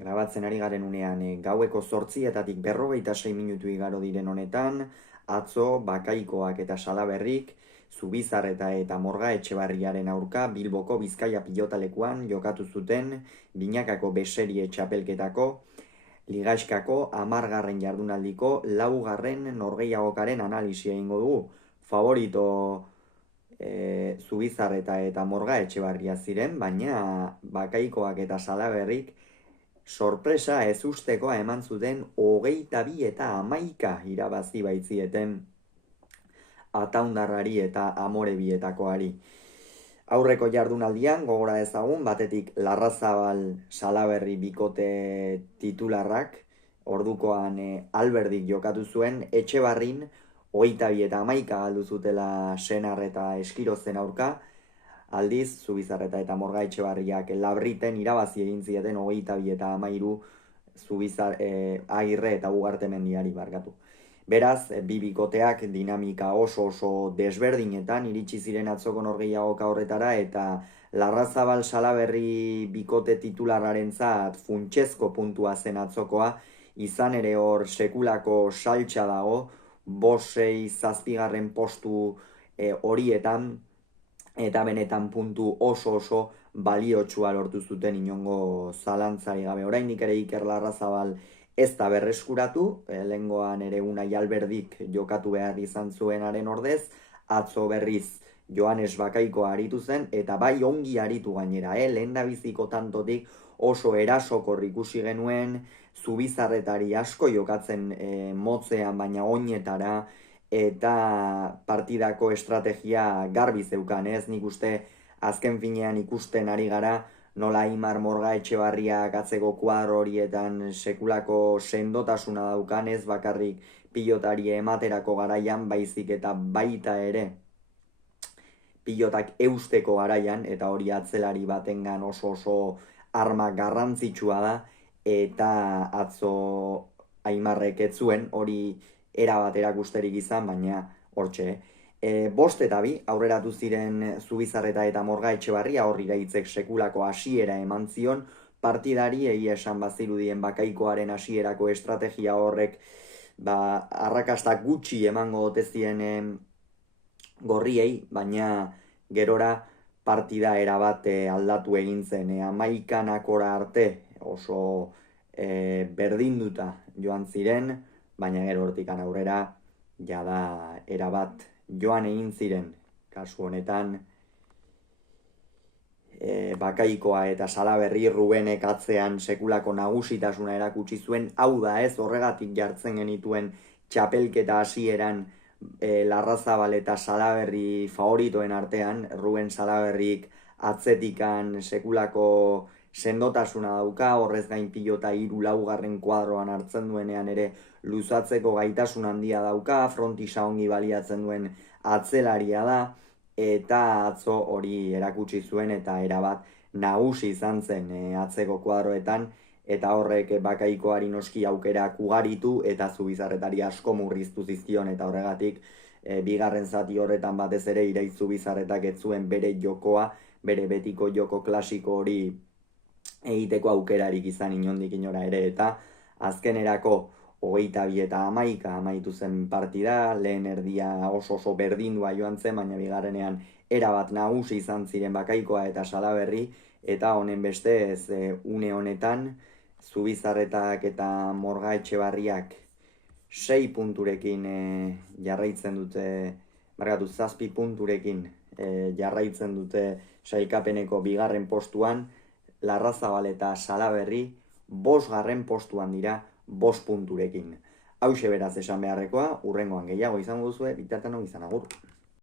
Grabatzen ari garen unean gaueko 8:00 46 minutu igaro diren honetan, atzo Bakaikoak eta Salaberrik Zubizarreta eta Morga Etxebarriaren aurka Bilboko Bizkaia pilotalekuan jokatu zuten binakako beserie txapelketako Ligaiskako 10. jardunaldiko 4. norgehiagokaren analisia egingo dugu. Favorito Zubizarreta eta Morga Etxebarria ziren, baina Bakaikoak eta Salaberrik sorpresa ezustekoa eman zuten 22 eta 11 irabazi baitzieten Ataundarrari eta Amorebietakoari. Aurreko jardunaldian gogora ezagun batetik Larrazabal Salaberri bikote titularrak ordukoan Alberdik jokatu zuen, Etxebarrin 22 eta 11 galdu zutela Senar eta Eskirozen aurka. Aldiz, Zubizarreta eta Morga Etxebarriak Labriten irabazi egin zieten 22 eta 13 Agirre eta Ugartemendiari barkatu. Beraz, bi bikoteak dinamika oso desberdinetan iritsi ziren atzoko norgehiagoka horretara, eta Larrazabal Salaberri bikote titularrarentzat funtsezko puntua zen atzokoa, izan ere hor sekulako saltsa dago, 5-6 postu horietan, eta benetan puntu oso baliotsua lortu zuten inongo zalantzari gabe. Oraindik ere Iker Larrazabal ez da berreskuratu, lehengoan ere Unai Alberdik jokatu behar izan zuenaren ordez, atzo berriz Joanes Bakaikoa aritu zen, eta bai ongi aritu gainera, lehendabiziko tantotik oso erasokor ikusi genuen, Zubizarretari asko jokatzen motzean, baina oinetara, eta partidako estrategia garbi zeukan, ez? Nik uste azken finean ikusten ari gara, nola Aimar Morga Etxebarriak atzeko kuadro horietan sekulako sendotasuna daukan, ez bakarrik pilotari ematerako garaian, baizik eta baita ere pilotak eusteko garaian, eta hori atzelari batengan oso arma garrantzitsua da, eta atzo Aimarrek ez zuen hori erabat erakusterik izan, baina hortxe. 5 eta 2 aurreratu ziren Zubizarreta eta Morga Etxebarria, hor iraitzek sekulako hasiera eman zion partidari, egia esan bazirudien Bakaikoaren hasierako estrategia horrek arrakasta gutxi emango ote zien gorriei, baina gerora partida erabat aldatu egin zen, 11 arte oso berdinduta joan ziren, baina gero hortikan aurrera jada erabat joan egin ziren. Kasu honetan Bakaikoa eta Salaberri Rubenek atzean sekulako nagusitasuna erakutsi zuen. Hau da, ez, horregatik jartzen genituen txapelketa hasieran Larrazabal eta Salaberri favoritoen artean. Ruben Salaberrik atzetikan sekulako sendotasuna dauka, horrez gain pilota 3-4 kuadroan hartzen duenean ere luzatzeko gaitasun handia dauka, frontisa ongi baliatzen duen atzelaria da, eta atzo hori erakutsi zuen eta erabat nagusi izan zen atzeko kuadroetan, eta horrek Bakaikoari noski aukerak ugaritu eta Zubizarretari asko murriztu zizkion, eta horregatik bigarren zati horretan batez ere Iraiz Zubizarretak ez zuen bere jokoa, bere betiko joko klasiko hori egiteko aukerarik izan inondik inora ere, eta azkenerako 22 eta 11 amaitu zen partida, lehen erdia oso berdindua joan zen, baina bigarrenean erabat nagusi izan ziren Bakaikoa eta Salaberri, eta honen bestez une honetan Zubizarretak eta Morga Etxebarriak 6 punturekin jarraitzen dute, 7 punturekin jarraitzen dute sailkapeneko bigarren postuan, Larrazabal eta Salaberri 5. postuan dira 5 punturekin. Hauxe beraz esan beharrekoa, hurrengoan gehiago izango duzue, bitartean ongi izan, agur.